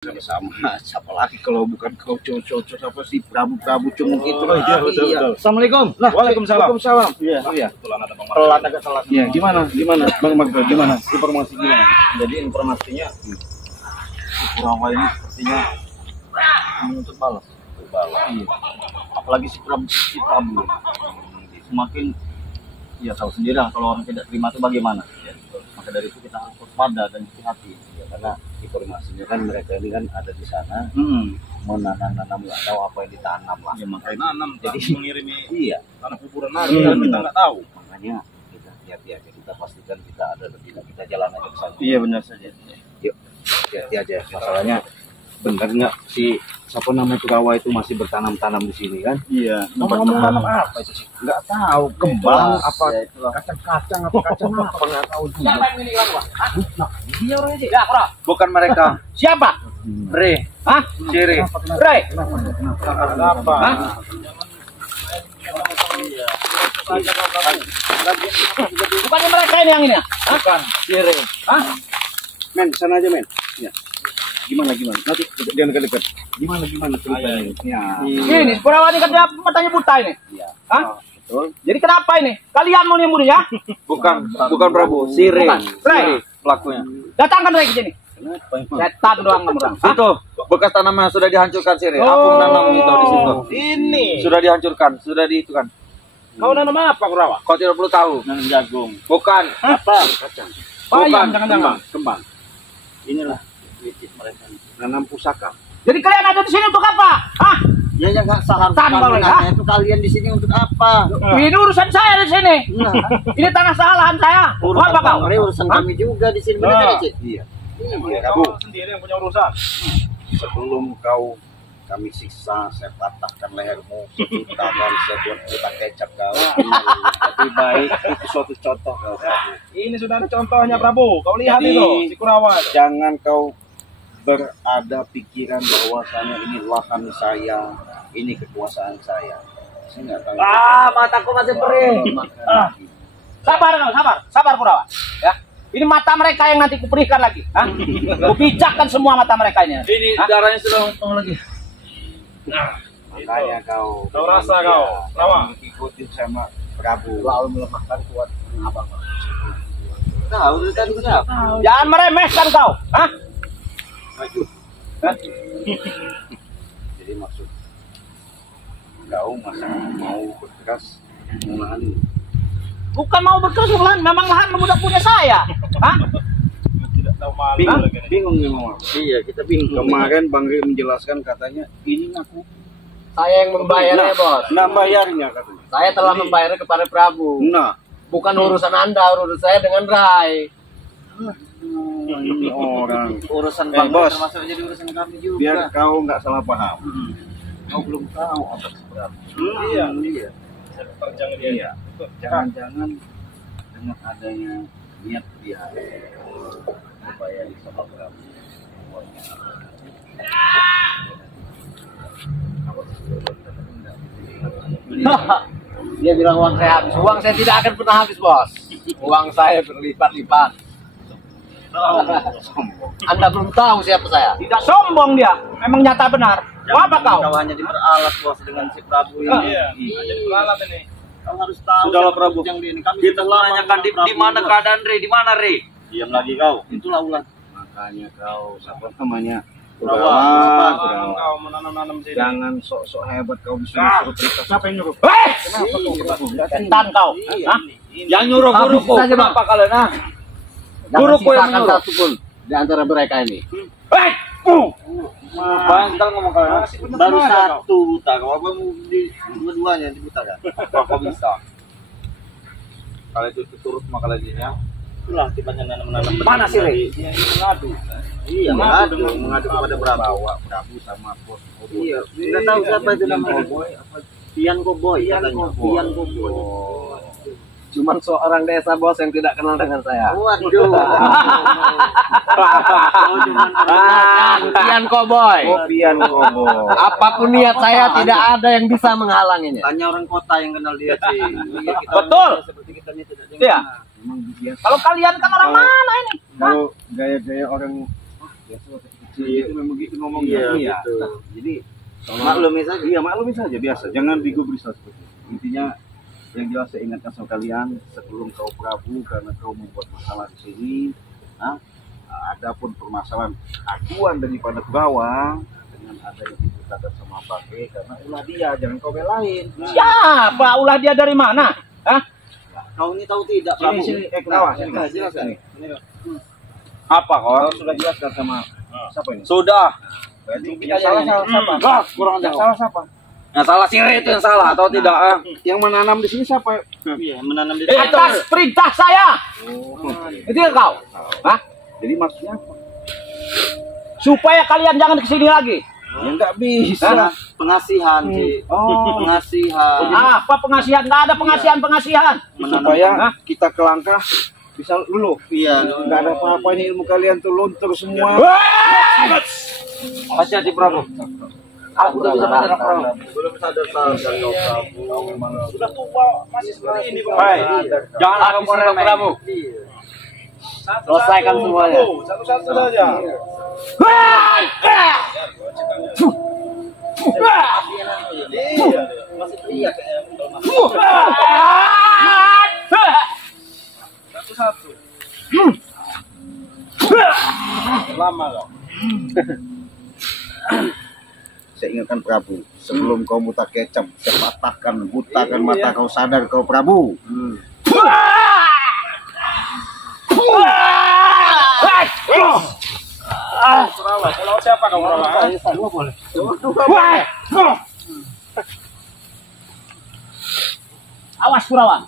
sama siapa lagi kalau bukan kau cocok apa sih Prabu cemung itu loh. Iya, betul. Assalamualaikum. Waalaikumsalam. Waalaikumsalam. Iya. Telat agak telat. Iya, gimana Bang Magdo, gimana informasi gimana? Jadi informasinya Kurawa ini sepertinya menuntut balas. Iya. Apalagi si Prabu. Semakin ya tahu sendiri lah kalau orang tidak terima itu bagaimana. Ya, maka dari itu kita harus waspada dan hati-hati. Ya, karena informasinya kan mereka ini kan ada di sana menanam nggak tahu apa yang ditanam lah. Ya, makanya nanam jadi mengirimi tanah kuburan lagi kan kita nggak tahu. Makanya kita hati-hati aja, kita pastikan kita ada atau tidak, kita jalan aja ke sana. Iya, benar saja. Yuk, hati-hati aja. Masalahnya benar nggak si siapa namanya Kurawa itu masih bertanam di sini kan? Iya. Nanam apa itu sih? Nggak tahu. Kembang apa? Ya, itulah. Kacang apa apa nggak tahu juga. Siapa yang milih kamu? Hah? Dia orang aja. Ya, Kura. Bukan mereka. Siapa? Re. Hah? Ciri. Ray. Kenapa? Hah? Bukannya mereka ini yang ini ya? Hah? Bukan. Ciri. Hah? Men, sana aja men. Ya. Gimana? Nanti jangan dekat. Gimana ceritanya? Ya. Ini Kurawa ini kan dia matanya buta ini. Iya. Hah? Betul. Jadi kenapa ini? Kalian mau yang bunuhnya? Bukan Prabu. Ciri. Bukan. Ray. Pelakunya. Datangkan Ray ke sini. Kenapa emang? Setan doang kamu orang. Hah? Itu bekas tanaman yang sudah dihancurkan Ciri. Oh. Aku menanam itu di situ. Ini Sudah dihancurkan, sudah diitukan. Kau nanam apa Kurawa? Kau tidak perlu tahu. nanam jagung. Bukan. Apa? Kacang. Bayam jangan-jangan. Kembang. Inilah bisnis mereka. Nanam pusaka. Jadi kalian ada di sini untuk apa? Hah? Ya nggak salah. Tanpa lah. Itu kalian di sini untuk apa? Ini urusan saya di sini. Nah, Ini tanah lahan saya. Mau apa kau? urusan Hah? kami juga di sini. Nah. Benar Cik? Iya. Kamu sendiri yang punya urusan. Sebelum kau kami siksa, saya patahkan lehermu, sejutawan, saya buat kita kecap kau. Lebih baik itu suatu contoh kau. Prabu. Ini sudah ada contohnya Prabu. Kau lihat Jadi, itu si Kurawa. Jangan kau berada pikiran bahwasanya ini lahan saya, ini kekuasaan saya. Saya nggak tahu. Mataku masih perih. Sabar Kurawa. Ya. Ini mata mereka yang nanti kuperihkan lagi. Hah? Kubijakkan semua mata mereka ini. Ini Hah? darahnya sudah ngomong lagi. Makanya kau rasa kau, Rawa. ikutin sama Prabu. Lalu melemahkan kuat abang. Tahu kan siapa? Jangan meremehkan kau. Hah? Maju. Jadi maksud kau masa mau berkeras mulahan ini? Bukan mau berkeras lahan, memang lahan udah punya saya. Hah? Tidak tahu malu Bingung, lagi. bingung nih Mama. Iya, kita bingung. Kemarin Bang Ri menjelaskan katanya ini aku. Saya yang membayarnya, Bos. Nah, bayarnya katanya. Saya telah membayarnya kepada Prabu. Nah, Bukan urusan Anda, urusan saya dengan Rai. ini orang. Urusan Bang Bos, termasuk jadi urusan kami juga. biar kau nggak salah paham. Kau belum tahu apa sebenarnya. Iya. Iya. Jangan dia. Iya. Jangan-jangan dengan adanya niat dia membayari sama Prabu. Dia bilang uang saya habis. Uang saya tidak akan pernah habis, Bos. Uang saya berlipat-lipat. Anda belum tahu siapa saya. Tidak sombong dia. Memang nyata benar. Apa kau? Kau hanya diperalat Bos dengan si Prabu ini. Iya. Jadi peralat ini. Kau harus tahu. Sudahlah Prabu. Yang ini kami Kita menanyakan di mana keadaan Re? Di mana Re? diam lagi kau. Itulah ulah. Makanya kau siapa namanya? Kurawa. Jangan kau menanam-nanam sini. Jangan sok-sok hebat kau bisa suruh perintah. Siapa yang nyuruh? Hei! Kenapa kau Prabu? Setan kau. Hah? Yang nyuruh guruku. Habis saja, Bang. Kenapa kalian? Nah, Jangan Guruku yang sisakan menyuruh. satu pun di antara mereka ini. Hei! Bang, kita ngomong kalian. Baru satu buta, kau apa di dua-duanya dibutakan? Kok bisa? Kalau itu turut maka lagi ya. Itulah tiba-tiba nanam-nanam. Mana sih, Re? Yang mengadu. Iya, mengadu kepada Prabu. Bawa Prabu sama bos. Iya, tidak tahu siapa itu namanya. Pian Koboy katanya. Pian Koboy. Cuman seorang desa, Bos, yang tidak kenal dengan saya. Waduh. Pian Koboy. Pian Koboy. Apapun niat saya tidak ada yang bisa menghalanginya. Tanya orang kota yang kenal dia sih. Iya, kita Betul. seperti kita ini tidak Iya. Memang biasa. Kalau kalian kan orang mana ini? Kalau gaya-gaya orang biasa waktu kecil itu memang gitu ngomongnya. Iya, Iya. betul. Jadi Maklumi saja. iya maklumi saja biasa. Jangan digubris seperti itu. Intinya yang jelas saya ingatkan sama kalian sebelum kau Prabu karena kau membuat masalah di sini. Adapun permasalahan aduan daripada bawah dengan adanya diputarkan sama Bake karena ulah dia jangan kau belain. Siapa ulah dia dari mana? Hah? Kau ini tahu tidak, Sini Prabu? sini kenapa? Sini Nah, jelaskan. Apa Kau kau? sudah jelaskan sama siapa ini? Sudah. Berarti yang salah siapa? Wah, kurang Yang ajar. salah siapa? Yang salah sirih itu yang salah atau tidak? Yang menanam di sini siapa? Iya, menanam di Atas perintah saya. Itu yang kau. Hah? Jadi maksudnya apa? Supaya kalian jangan kesini lagi. Ya nggak bisa. Hah? Pengasihan, Ci. Oh, Pengasihan. Apa pengasihan? Nggak ada pengasihan. supaya kita ke langkah bisa luluh. Iya. Nggak ada apa-apanya ilmu kalian tuh luntur semua. Hati-hati Prabu. Aku udah bisa pacaran Prabu. Belum sadar sadar kau, Prabu. Sudah tua masih seperti ini Bang. Jangan aku remeh Prabu. Selesaikan semuanya. Satu-satu saja. Masih teriak kayak Satu-satu. Lama kau. Saya ingatkan Prabu, sebelum kau buta kecap, saya patahkan, butakan mata kau sadar kau Prabu. Perawat. Kalau siapa kau perawat? Awas Kurawan.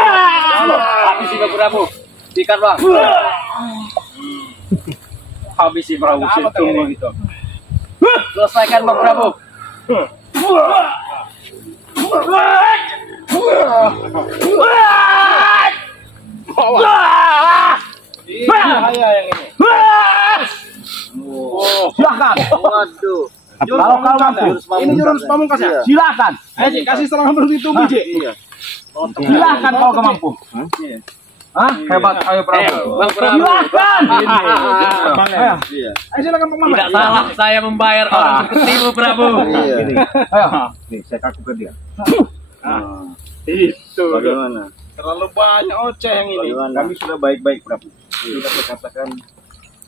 Habisi Bang Prabu. Ikan Bang. Habisi Prabu. Tunggu gitu. Selesaikan Bang Prabu. Bahaya yang ini. Silahkan. Waduh. Kalau kau mampu, Ini jurus pamungkas ya? silahkan. Cik, kasih serangan berhenti tubuh, Cik. Iya. Silahkan kau kemampu. Hah? Hebat, ayo Prabu. Silahkan. Iya. Ayo silakan Pak Mamat. Tidak salah saya membayar orang sepertimu Prabu. Iya. Ayo. Nih, saya kaku ke dia. Itu. Bagaimana? Terlalu banyak oceh yang ini. Bagaimana? Kami sudah baik-baik, Prabu. Sudah saya katakan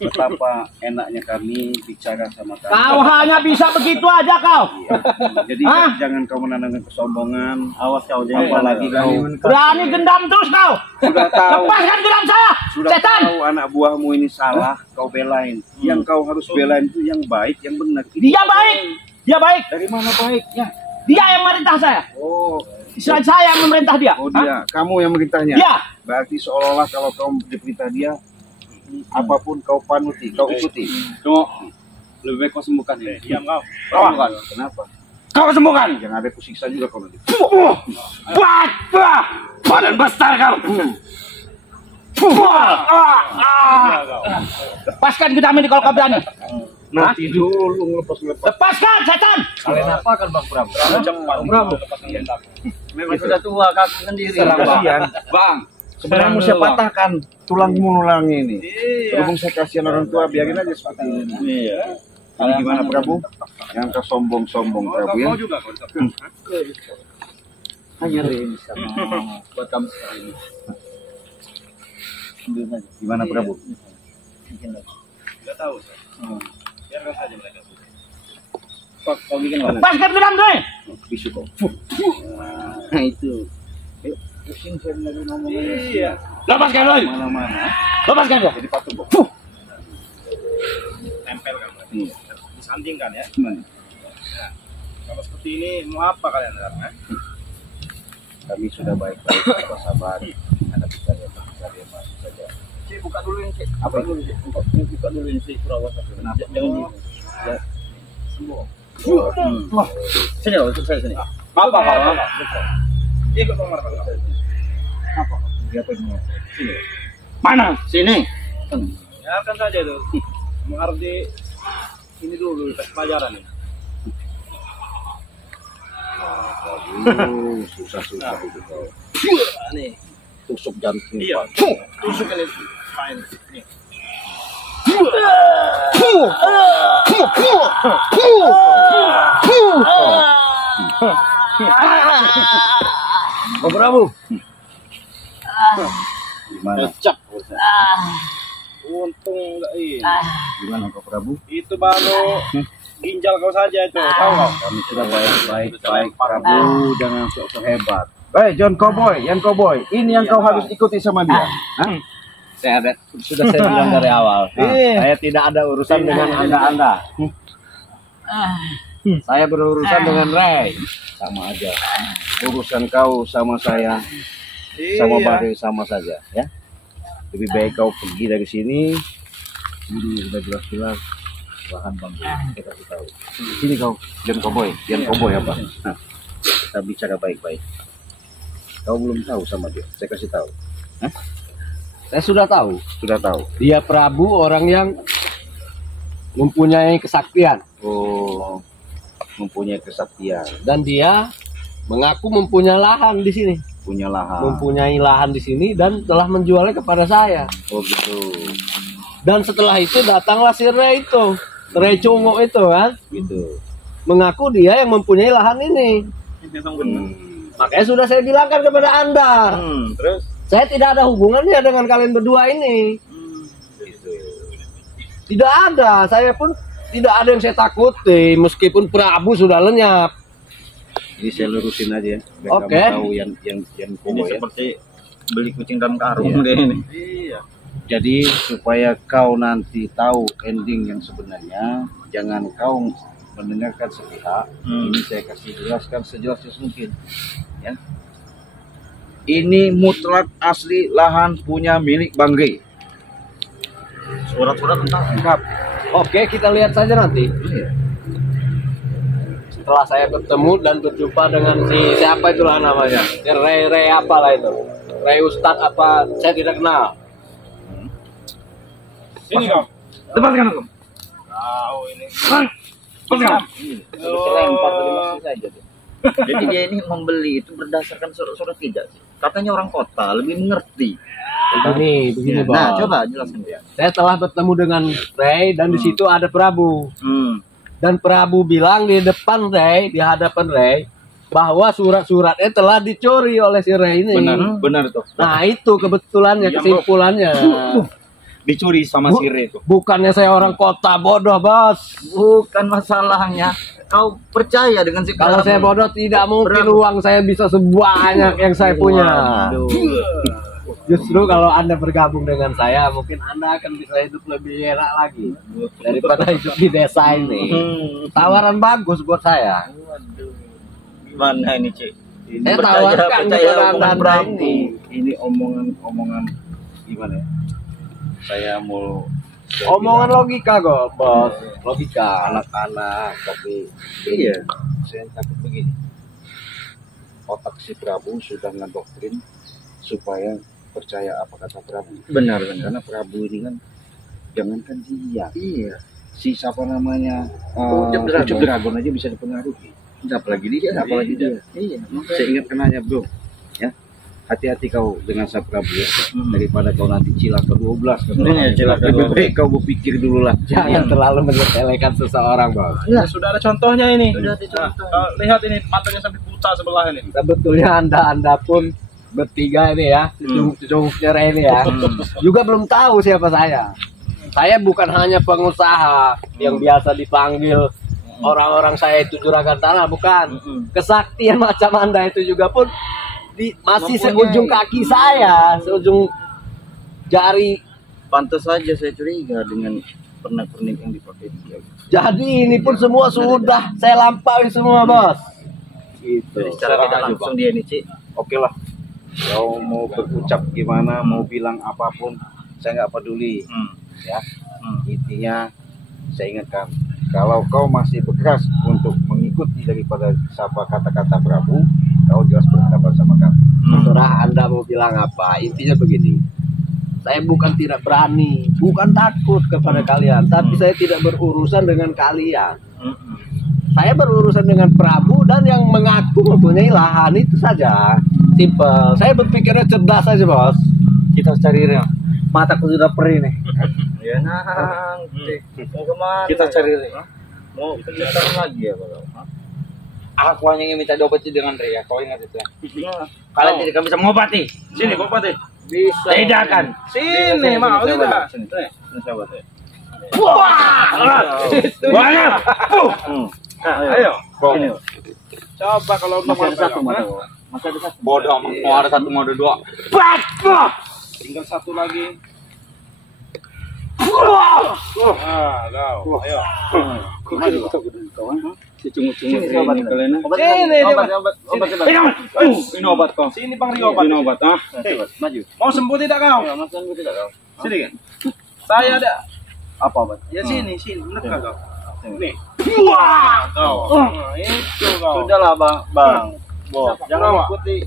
betapa enaknya kami bicara sama kami. Kau hanya bisa begitu aja kau. Iya. Jadi Hah? jangan kau menanamkan kesombongan. Awas kau jangan Apalagi kau Berani gendam terus kau. sudah tahu, Lepaskan gendam saya. sudah Setan. tahu anak buahmu ini salah, kau belain. Yang kau harus belain itu yang baik, yang benar. Dia baik. Dia baik. Dari mana baiknya? Dia yang memerintah saya. Oh, Selain saya yang memerintah dia. oh Hah? dia, kamu yang merintahnya. Dia. Berarti seolah-olah kalau kau diperintah dia, apapun kau panuti, kau ikuti. Tunggu. Lebih baik kau sembuhkan ini. Diam kau. Sembuhkan. Kenapa? Kau sembuhkan. Jangan ada kusiksa juga kau nanti. Badan besar kau. Lepaskan gendam ini kalau kau berani. Nanti dulu ngelepas-ngelepas. Lepaskan setan. Kalian apa kan Bang Prabu? Cepat. Prabu. Memang sudah tua kaku sendiri. Kasihan. Bang. Sebenarnya mau saya patahkan tulang-tulangnya ini. Berhubung saya kasihan orang tua, biarin aja seperti ini. Iya. Ini gimana Prabu? Jangan kau sombong-sombong Prabu ya. Hanya ini sama buat kamu sekali ini. Ambil saja. Gimana Prabu? Bikin lagi. Tidak tahu. Biarkan saja mereka. Kau bikin mana? Lepaskan gendam tuh. Bisu kau. Nah itu. Pusing saya lagi ngomong. Iya. Lepaskan dulu. Mana-mana. Lepaskan dia. Jadi patung kau. Tempel kan. Iya. Disandingkan ya. Gimana? Kalau seperti ini mau apa kalian sekarang? Kami sudah baik-baik, sabar. Ada bicara masuk saja. Cik, buka dulu ini, Cik. Apa dulu sih? Buka dulu ini, Cik. Perawat satu. Jangan ini. Ya. Sembuh. Sini loh, ikut saya sini. Apa? Ikut Bang Marta. Apa? Dia apa ini? Mana? Sini. Biarkan saja itu. Harus di ini dulu kasih pelajaran ini. Susah itu kau. Nih. Tusuk jantung. Iya. Pak. Tusuk ini. Main. Nih. Kau Prabu. Gimana? Cak. Untung enggak ini. Gimana kau Prabu? Itu baru ginjal kau saja itu. Tahu nggak? Kami sudah baik Prabu, jangan sok-sok hebat. John Cowboy, Yan Cowboy, ini yang kau harus ikuti sama dia. Hah? Sudah saya bilang dari awal. Saya tidak ada urusan dengan Anda. Saya berurusan dengan Ray. Sama aja. Urusan kau sama saya, sama Bare sama saja, ya. Lebih baik kau pergi dari sini. Ini sudah jelas-jelas bahan bambu. Kita kasih tahu. Sini kau, Yan Cowboy apa? Nah, kita bicara baik-baik. Kau belum tahu sama dia, saya kasih tahu. Hah? Saya sudah tahu. Sudah tahu. Dia Prabu orang yang mempunyai kesaktian. Oh, mempunyai kesaktian, Dan dia mengaku mempunyai lahan di sini. punya lahan. Mempunyai lahan di sini dan telah menjualnya kepada saya. Oh gitu. Dan setelah itu datanglah si Ray itu. Ray Cungo itu kan. Gitu. Mengaku dia yang mempunyai lahan ini. Memang benar. Makanya sudah saya bilangkan kepada Anda. Terus Saya tidak ada hubungannya dengan kalian berdua ini. Gitu. Tidak ada. Saya pun tidak ada yang saya takuti. Meskipun Prabu sudah lenyap. Ini saya lurusin aja ya. Biar Oke. kamu tahu yang ini Cowboy ya. seperti beli kucing dalam karung Iya. kayak ini. iya. Jadi supaya kau nanti tahu ending yang sebenarnya, jangan kau mendengarkan sepihak. Ini saya kasih jelaskan sejelas mungkin. Ya. Ini mutlak asli lahan punya milik Bang Ray. Surat-surat tentang Lengkap. Oke, kita lihat saja nanti. Iya. Setelah saya bertemu dan berjumpa dengan si siapa itulah namanya. Si Ray apalah itu. Ray Ustadz apa, saya tidak kenal. Sini kau. Lepaskan aku. Tahu ini. Lepaskan. Saya lempar dari masjid saja tuh. Jadi dia ini membeli itu berdasarkan surat-surat tidak sih? Katanya orang kota lebih mengerti. Begini, Bos. Nah, coba jelaskan dia. Saya telah bertemu dengan Ray dan di situ ada Prabu. Dan Prabu bilang di depan Ray, di hadapan Ray, bahwa surat-suratnya telah dicuri oleh si Ray ini. Benar tuh. Nah itu kebetulannya, kesimpulannya. Dicuri sama si Ray tuh. Bukannya saya orang kota bodoh, Bos. Bukan masalahnya. Kau percaya dengan si Kalau Prabu? saya bodoh tidak mungkin uang saya bisa sebanyak yang saya punya. Waduh. Justru kalau Anda bergabung dengan saya, mungkin Anda akan bisa hidup lebih enak lagi daripada hidup di desa ini. Tawaran bagus buat saya. Gimana ini, Cik? Saya tawarkan kepada Anda ini. Ini omongan gimana ya? Saya mau Omongan logika kok, Bos. Logika. anak-anak, tapi Iya. saya takut begini. Otak si Prabu sudah ngedoktrin supaya percaya apa kata Prabu. Benar. Karena Prabu ini kan, jangankan dia, Iya. si siapa namanya Ucup Dragon. Ucup Dragon aja bisa dipengaruhi. Apalagi dia. Apalagi dia. Iya. Saya ingatkan aja bro, ya hati-hati kau dengan si Prabu ya, daripada kau nanti cilaka 12 Iya, cilaka lebih 12. baik kau berpikir dulu lah. Jangan terlalu menyepelekan seseorang, Bos. Ya, sudah ada contohnya ini. Sudah ada contoh. Lihat ini matanya sampai buta sebelah ini. Sebetulnya Anda pun bertiga ini ya, cucuk-cucuknya Ray ini ya, juga belum tahu siapa saya. Saya bukan hanya pengusaha yang biasa dipanggil orang-orang saya itu juragan tanah, bukan. Kesaktian macam Anda itu juga pun masih seujung kaki saya, seujung jari. Pantas saja saya curiga dengan pernak-pernik yang dipakai dia. Jadi ini pun semua sudah saya lampaui semua, Bos. Gitu. Jadi secara tidak langsung dia ini, Cik. Oke lah, kau mau berucap gimana, mau bilang apapun, saya nggak peduli. Ya, intinya saya ingatkan, kalau kau masih berkeras untuk mengikuti daripada siapa kata-kata Prabu, kau jelas berhadapan sama kami. Terserah Anda mau bilang apa. Intinya begini. Saya bukan tidak berani, bukan takut kepada kalian, tapi saya tidak berurusan dengan kalian. Saya berurusan dengan Prabu dan yang mengaku mempunyai lahan itu saja. Simple. Saya berpikirnya cerdas saja, Bos. Kita cari Ria. Mataku sudah perih nih. Ya nang. Mau kemana? Kita cari Ria. Mau kegiatan lagi ya kalau. Aku hanya ingin minta diobati dengan Ria. Kau ingat itu? Kalian tidak akan bisa mengobati. Sini, Bupati. Bisa. Tidak kan? Sini, mau tidak? Sini, sahabat. Banyak. Ayo. Ini. Coba kalau Masih ada satu mata. Masih ada satu. Bodoh, mau ada satu, mau ada dua. Tinggal satu lagi. Ayo. Si cungut-cungut ini kalian. Sini, ini obat kau. Sini Bang Rio obat. Ini obat. Maju. Mau sembuh tidak kau? Mas sembuh tidak kau? Sini kan. Saya ada. Apa obat? Ya sini, dekat kau. Nih. Wah, kau. Itu kau. Sudahlah Bang. Jangan ikuti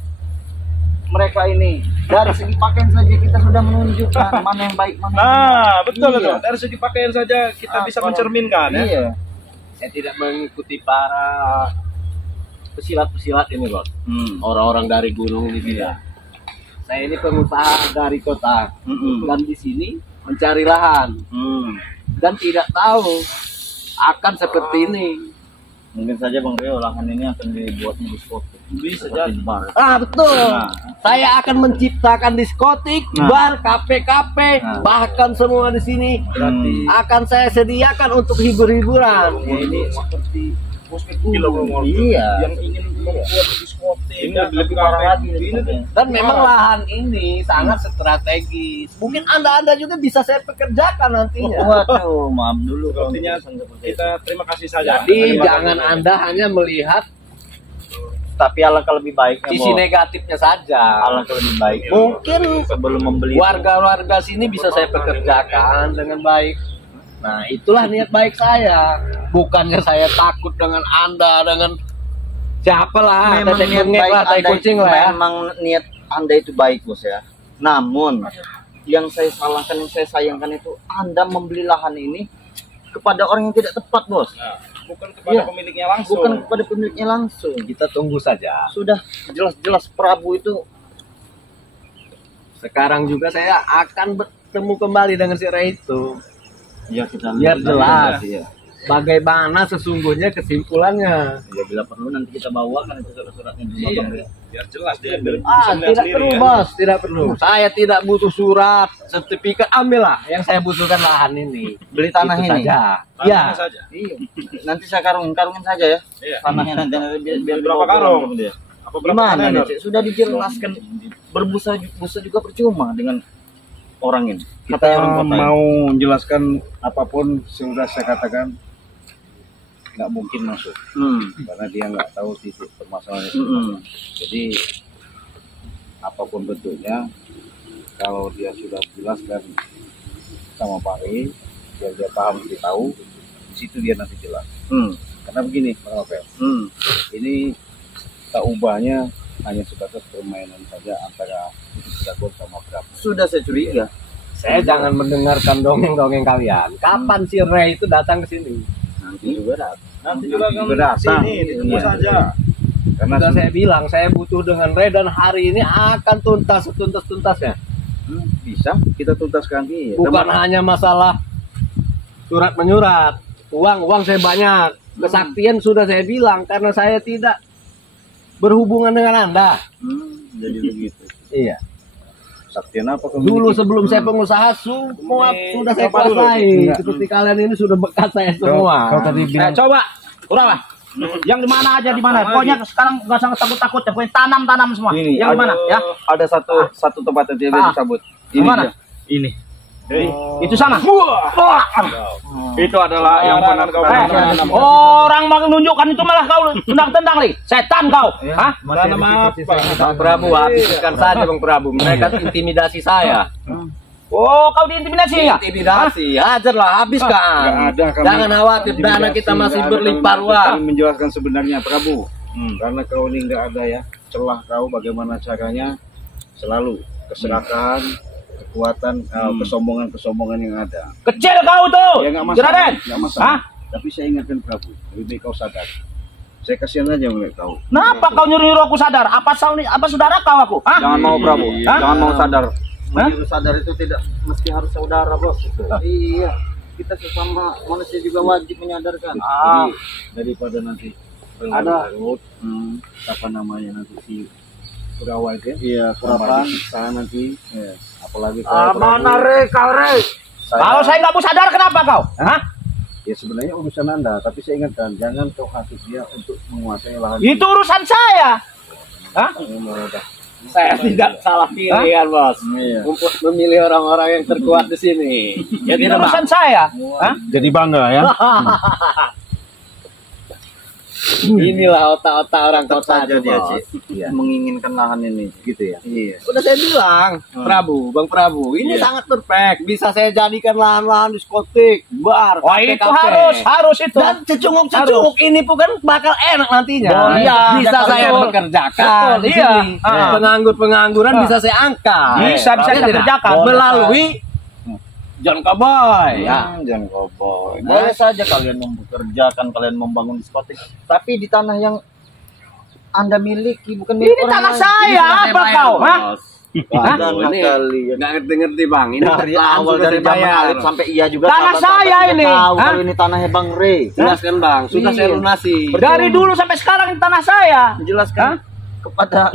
mereka ini. Dari segi pakaian saja kita sudah menunjukkan mana yang baik, mana yang Nah, betul Iya. betul. Dari segi pakaian saja kita bisa mencerminkan ya. Iya. Saya tidak mengikuti para pesilat-pesilat ini, Bos. Orang-orang dari gunung ini tidak. Saya ini pengusaha dari kota dan di sini mencari lahan dan tidak tahu akan seperti ini. Mungkin saja Bang Rio lahan ini akan dibuatnya diskotik. Bisa jadi. Betul. Saya akan menciptakan diskotik, bar, kafe-kafe, bahkan semua di sini akan saya sediakan untuk hibur-hiburan. Ini seperti Iya. yang ingin membuat diskotik. Ini lebih parah lagi. Dan memang lahan ini sangat strategis. Mungkin Anda juga bisa saya pekerjakan nantinya. Waduh, maaf dulu kalau Sepertinya kita terima kasih saja. Jadi jangan Anda hanya melihat tapi alangkah lebih baiknya sisi negatifnya saja. alangkah lebih baik. Mungkin Sebelum membeli warga-warga sini bisa saya pekerjakan dengan baik. Nah, itulah niat baik saya. Bukannya saya takut dengan Anda, dengan siapa lah, memang tetek niat bengek baik lah, tai Anda, kucing lah ya. memang niat Anda itu baik Bos ya. Namun yang saya salahkan, yang saya sayangkan itu Anda membeli lahan ini kepada orang yang tidak tepat Bos. Bukan kepada Iya. pemiliknya langsung. Bukan kepada pemiliknya langsung. Kita tunggu saja. Sudah jelas-jelas Prabu itu Sekarang juga saya akan bertemu kembali dengan si Ray itu. ya kita Biar jelas. ya. Bagaimana sesungguhnya kesimpulannya. Ya bila perlu nanti kita bawakan itu surat-suratnya juga Iya. Bang Rio. Biar jelas dia bisa melihat Tidak sendiri, perlu, kan? Bos. Tidak perlu. Saya tidak butuh surat, sertifikat. Ambillah. Yang saya butuhkan lahan ini. Beli tanah Itu ini. saja. Tanahnya Ya. saja. Iya. Nanti saya karungin saja ya. Iya. Tanahnya nanti biar Berapa dibawa karung? pulang dia. Apa berapa Gimana nih? kontainer? Cik? Sudah dijelaskan berbusa juga percuma dengan orang ini. Kita orang kota ini. mau menjelaskan apapun sudah saya katakan nggak mungkin masuk karena dia nggak tahu titik permasalahan itu. Jadi apapun bentuknya, kalau dia sudah jelaskan sama Pak Rey, biar dia paham, dia tahu, di situ dia nanti jelas. Karena begini, Bang Rafael, ini tak ubahnya hanya sebatas permainan saja antara Dragon sama Prabu. Sudah saya curiga. Saya jangan mendengarkan dongeng-dongeng kalian. Kapan si Ray itu datang ke sini? Nanti juga datang. Nanti juga kan datang. sini, ditunggu Iya. saja. Karena Sudah saya bilang, saya butuh dengan Ray dan hari ini akan tuntas setuntas-tuntasnya. bisa kita tuntaskan ini. Bukan hanya masalah surat menyurat. Uang saya banyak. Kesaktian sudah saya bilang karena saya tidak berhubungan dengan Anda. Jadi begitu. Iya. Saktian apa Dulu sebelum saya pengusaha semua Ini sudah saya apa dulu? kuasai. Enggak. Seperti kalian ini sudah bekas saya semua. Kau tadi bilang Coba, kurang lah. Yang di mana aja di mana. Pokoknya sekarang nggak sangat takut-takut ya. Pokoknya tanam semua. Ini, Yang di mana ya? Ada satu tempat yang dia Ah. dicabut. Di mana? Ini. Itu sana. Itu adalah yang pernah kau Orang mau menunjukkan itu malah kau tendang-tendang nih. Setan kau. Hah? Tanam apa? Bang Prabu, habiskan saja Bang Prabu. Mereka intimidasi saya. Oh, kau diintimidasi ya? Intimidasi, hajarlah, habiskan. Nggak ada kami. Jangan khawatir, dana kita masih berlimpah ruah. Kami menjelaskan sebenarnya Prabu. Karena kau ini nggak ada ya celah kau bagaimana caranya selalu keserakahan kekuatan kesombongan yang ada. Kecil kau tuh. Ya nggak masalah, Juragan. nggak masalah. Hah? Tapi saya ingatkan Prabu, lebih baik kau sadar. Saya kasihan aja melihat kau. Kenapa kau nyuruh aku sadar? Apa saudara kau aku? Hah? Jangan mau Prabu, Hah? jangan mau sadar. Menyuruh sadar itu tidak mesti harus saudara, Bos. Iya. Kita sesama manusia juga wajib menyadarkan. Jadi, daripada nanti Ada. apa namanya nanti si pegawai itu ya? Iya, kurapan nanti. Ya. Apalagi Mana re kau re? Kalau saya nggak mau sadar kenapa kau? Hah? ya sebenarnya urusan Anda, tapi saya ingatkan jangan kau hasut dia untuk menguasai lahan. Itu urusan saya. Hah? Saya tidak salah pilihan, Bos. Iya. Untuk memilih orang-orang yang terkuat di sini. Ya itu urusan saya. Hah? Jadi bangga ya. Inilah otak-otak orang kota saja tuh, dia, Bos. Cik. Menginginkan lahan ini, gitu ya. Iya. Udah saya bilang, Bang Prabu, ini sangat perfect. Bisa saya jadikan lahan-lahan diskotik, bar, Wah kafe, itu kafe. harus itu. Dan cecunguk-cecunguk ini pun kan bakal enak nantinya. Oh, iya. Bisa saya Betul. bekerjakan. Betul, di iya. sini. Ah. Pengangguran bisa saya angkat. Bisa Ya kita tidak? kerjakan. Melalui John Cowboy. Ya. Jangan koboi. Boleh saja kalian mempekerjakan, kalian membangun diskotik, tapi di tanah yang Anda miliki, bukan milik Ini orang tanah lain. saya. Apa kau? Hah? Anda Ini kalian. nggak ngerti-ngerti Bang. Ini Dari lahan awal sudah dari saya zaman bayar. Alif sampai iya juga Tanah sahabat-sahabat saya juga ini. tahu Hah? kalau ini tanahnya Bang Rey. Jelaskan Bang, sudah saya Iya. lunasi. Dari dulu sampai sekarang ini tanah saya. Jelaskan kepada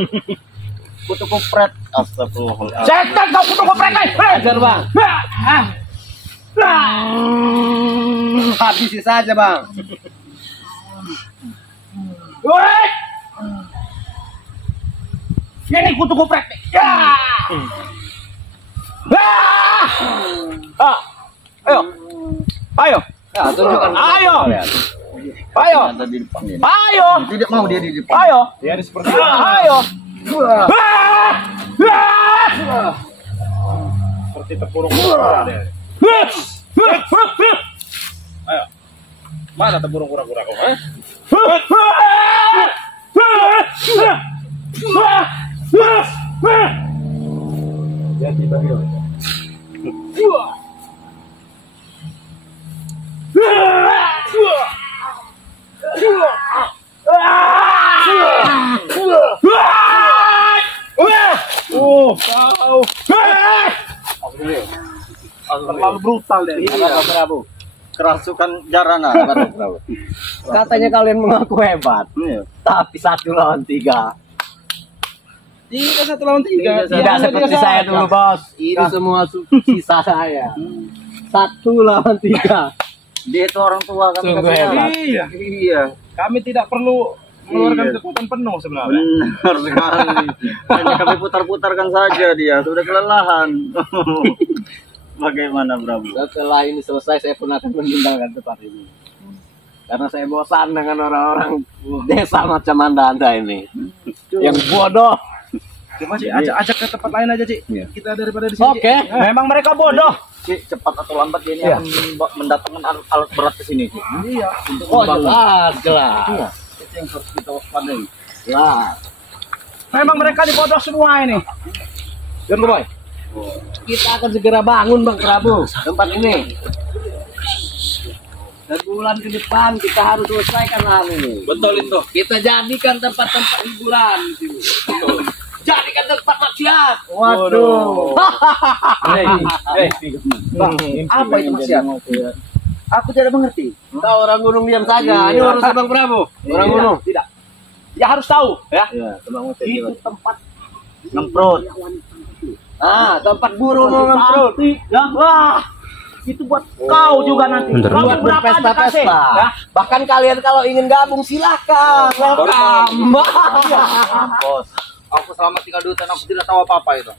kutu kupret. Astagfirullahaladzim. Setan kau kutu kopret. Ajar Bang. Habisi saja Bang. Woi. Ini kutu kopret. Ya. Ayo. Ayo. Ya, tunjukkan. Ayo. Ayo. Ada di depan ini. Ayo. Tidak mau dia di depan. Ayo. Dia ada seperti Ayo. seperti terkurung-kurung dia. Ayo. Mana terburung kura-kura kau? Terlalu brutal deh. Apa Prabu? Kerasukan jarana. Katanya kalian mengaku hebat, Iya. tapi 1 lawan 3. Tidak 1 lawan 3. Tidak seperti saya dulu, Bos. Ini semua sisa saya. 1 lawan 3. Dia itu orang tua kan. Sungguh kasih hebat. jalan. Iya. Iya. Kami tidak perlu mengeluarkan Iya. kekuatan penuh sebenarnya. Benar sekali. Hanya kami putar-putarkan saja dia. Sudah kelelahan. Bagaimana Prabu? Setelah ini selesai, saya pun akan meninggalkan tempat ini. Karena saya bosan dengan orang-orang desa macam Anda ini. Yang bodoh. Coba Cik, ajak ke tempat lain aja Cik. Iya. Kita daripada di sini. Oke. Cik. Memang mereka bodoh. Cik, cepat atau lambat dia ini akan mendatangkan alat berat ke sini, Cik. Iya. Oh, jelas, jelas. Iya. Itu yang harus kita waspadai. Jelas. Memang mereka dibodoh semua ini. John Boy, kita akan segera bangun Bang Prabu tempat ini. Dan bulan ke depan kita harus selesaikan hal ini. Betul itu. Kita jadikan tempat-tempat hiburan di sini. Jadikan tempat maksiat. Waduh. Bang, apa itu maksiat? Aku tidak mengerti. Tahu orang gunung diam saja. Ini urusan Bang Prabu. Orang Tidak, gunung. tidak. Ya harus tahu ya. Iya, coba ngomong Itu tempat ngemprot. Tempat burung mau ngemprut. ya. Wah. Itu buat kau juga nanti. Kau Buat berapa aja kasih? berpesta-pesta. Ya. Bahkan kalian kalau ingin gabung silakan. Welcome. Bos, aku selama tinggal di hutan aku tidak tahu apa-apa itu.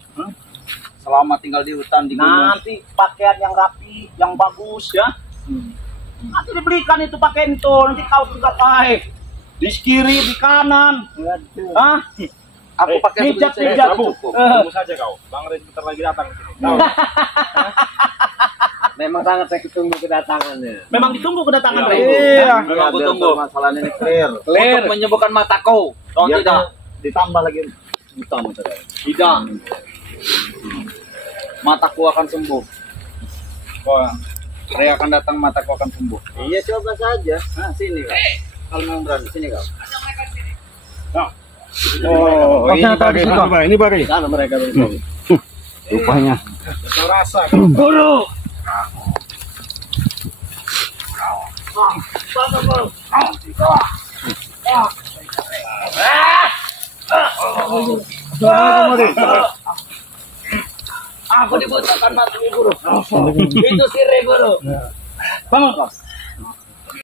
Selama tinggal di hutan di gunung. Nanti pakaian yang rapi, yang bagus ya. Nanti dibelikan itu pakaian itu. Nanti kau juga pakai. Di kiri, di kanan. Hah? Aku pakai Pijat, sebenarnya pijat. cukup. Tunggu saja kau. Bang Rey sebentar lagi datang ke sini. Tahu. Memang sangat saya tunggu kedatangannya. Memang ditunggu kedatangan Iya. Rey. Iya, Aku biar tunggu. masalah ini clear. Untuk menyembuhkan mataku. Kau Biar tidak. ditambah lagi hitam saudara. Tidak. mataku akan sembuh. Oh, saya akan datang, mataku akan sembuh. Iya, coba saja. Nah, sini kau. Kalau memang berani, sini kau. Oh, ini bari. Sana mereka dulu. Rupanya. Tahu rasa. Guru. Aku dibutuhkan bantu guru. Itu si Re guru. Bangun kau.